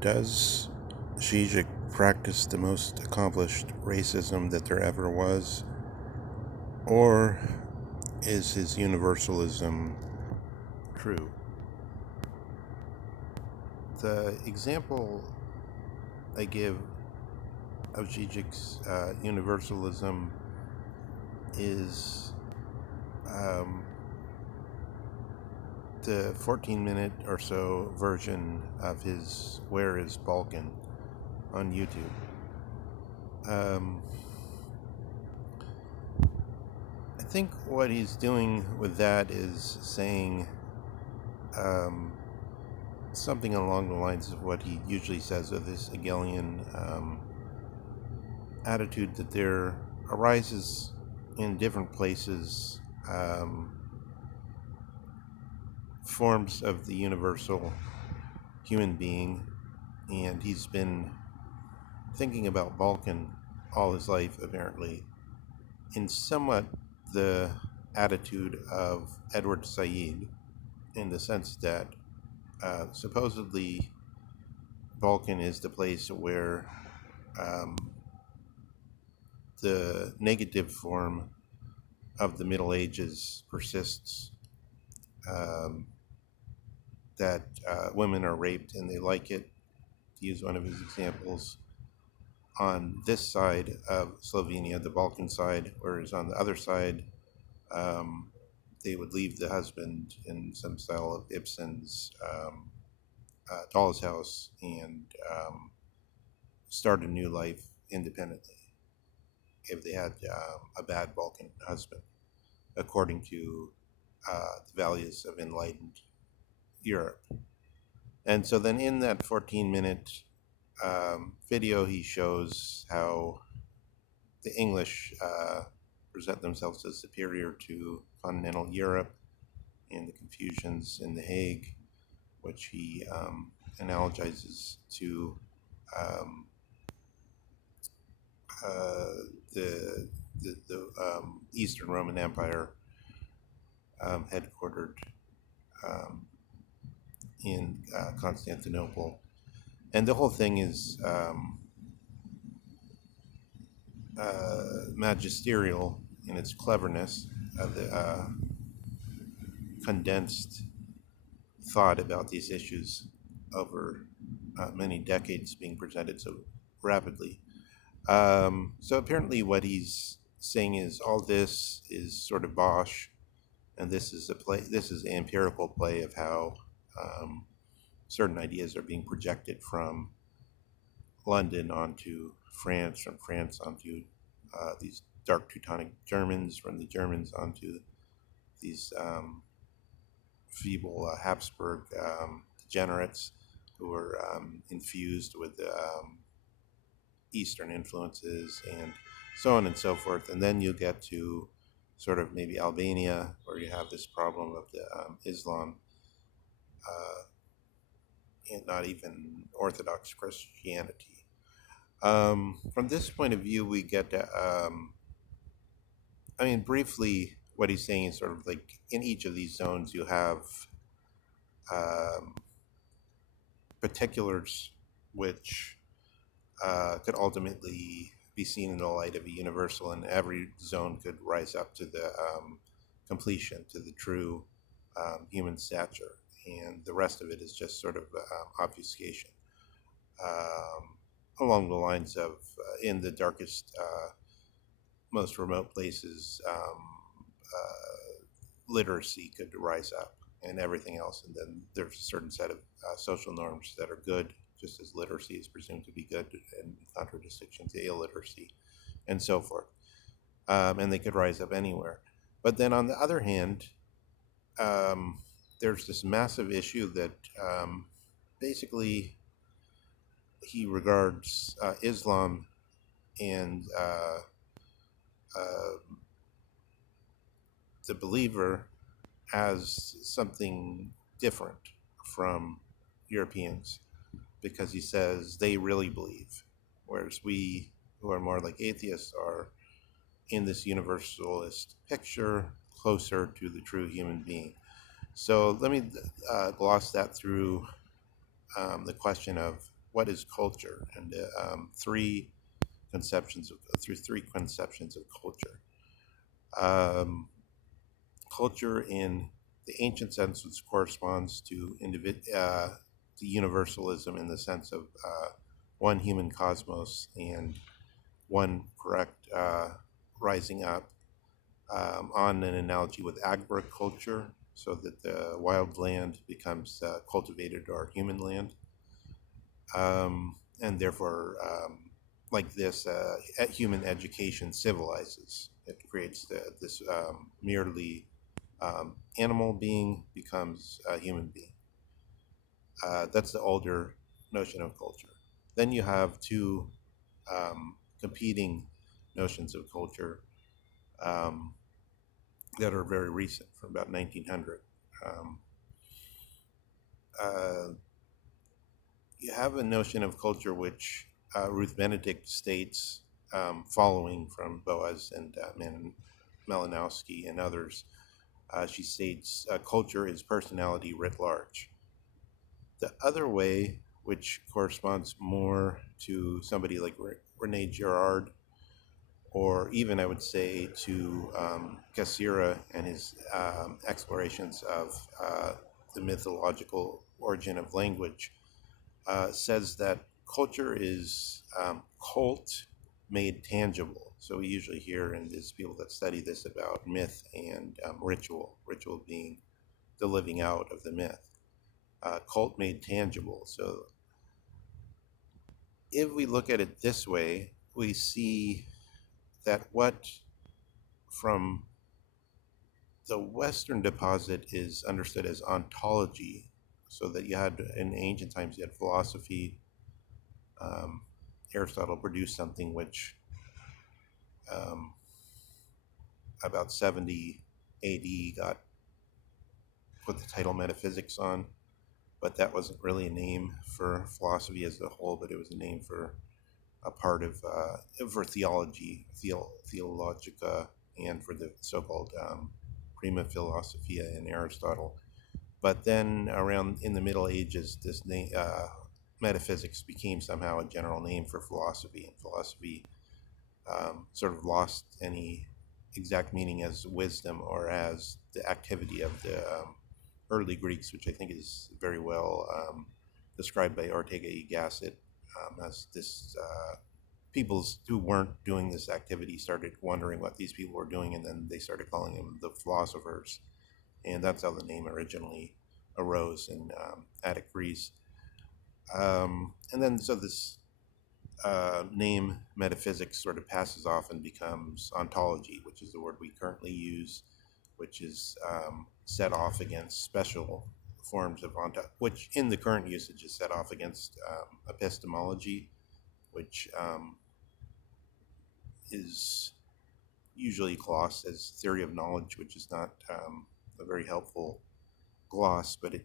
Does Zizek practice the most accomplished racism that there ever was? Or is his universalism true? The example I give of Zizek's universalism is um, the 14-minute or so version of his Where is Balkan on YouTube. I think what he's doing with that is saying something along the lines of what he usually says with this Hegelian attitude that there arises in different places forms of the universal human being, and he's been thinking about Balkan all his life, apparently, in somewhat the attitude of Edward Said, in the sense that supposedly Balkan is the place where the negative form of the Middle Ages persists, that women are raped and they like it, to use one of his examples, on this side of Slovenia, the Balkan side, whereas on the other side, they would leave the husband in some style of Ibsen's Doll's House and start a new life independently if they had a bad Balkan husband, according to the values of enlightened Europe. And so then in that 14-minute video, he shows how the English present themselves as superior to continental Europe and the confusions in The Hague, which he analogizes to the Eastern Roman Empire, headquartered in Constantinople. And the whole thing is magisterial in its cleverness, the condensed thought about these issues over many decades being presented so rapidly. So apparently what he's saying is all this is sort of bosh, and this is an empirical play of how certain ideas are being projected from London onto France, from France onto these dark Teutonic Germans, from the Germans onto these feeble Habsburg degenerates who are infused with Eastern influences, and so on and so forth. And then you get to sort of maybe Albania, where you have this problem of the Islam and not even Orthodox Christianity. From this point of view, we get to, briefly, what he's saying is sort of like in each of these zones, you have particulars which could ultimately be seen in the light of a universal, and every zone could rise up to the completion, to the true human stature, and the rest of it is just sort of obfuscation. Along the lines of, in the darkest, most remote places, literacy could rise up and everything else, and then there's a certain set of social norms that are good, just as literacy is presumed to be good, in contradistinction to illiteracy, and so forth. And they could rise up anywhere. But then on the other hand, there's this massive issue that basically he regards Islam and the believer as something different from Europeans, because he says they really believe, whereas we, who are more like atheists, are in this universalist picture closer to the true human being. So let me gloss that through the question of what is culture, and three conceptions of culture. Um, Culture in the ancient sense, which corresponds to universalism in the sense of one human cosmos and one correct rising up, on an analogy with agriculture, so that the wild land becomes cultivated or human land, and therefore, like this, human education civilizes. It creates this merely animal being becomes a human being. That's the older notion of culture. Then you have two competing notions of culture um, that are very recent, from about 1900. Um, uh, you have a notion of culture which Ruth Benedict states, following from Boas and Malinowski and others. She states culture is personality writ large. The other way, which corresponds more to somebody like Rene Girard, or even I would say to Cassira and his explorations of the mythological origin of language, says that culture is cult made tangible. So we usually hear in these people that study this about myth and ritual being the living out of the myth. Cult made tangible. So if we look at it this way, we see that what from the Western deposit is understood as ontology, so that you had in ancient times you had philosophy. Um, Aristotle produced something which um, about 70 AD got put the title metaphysics on, but that wasn't really a name for philosophy as a whole, but it was a name for a part of for theologica, and for the so-called prima philosophia in Aristotle. But then around in the Middle Ages, this name, metaphysics became somehow a general name for philosophy, and philosophy sort of lost any exact meaning as wisdom or as the activity of the early Greeks, which I think is very well described by Ortega y Gasset, as this peoples who weren't doing this activity started wondering what these people were doing, and then they started calling them the philosophers, and that's how the name originally arose in Attic Greece. And then so this name metaphysics sort of passes off and becomes ontology, which is the word we currently use, which is set off against special forms of which in the current usage is set off against epistemology, which is usually glossed as theory of knowledge, which is not a very helpful gloss, but it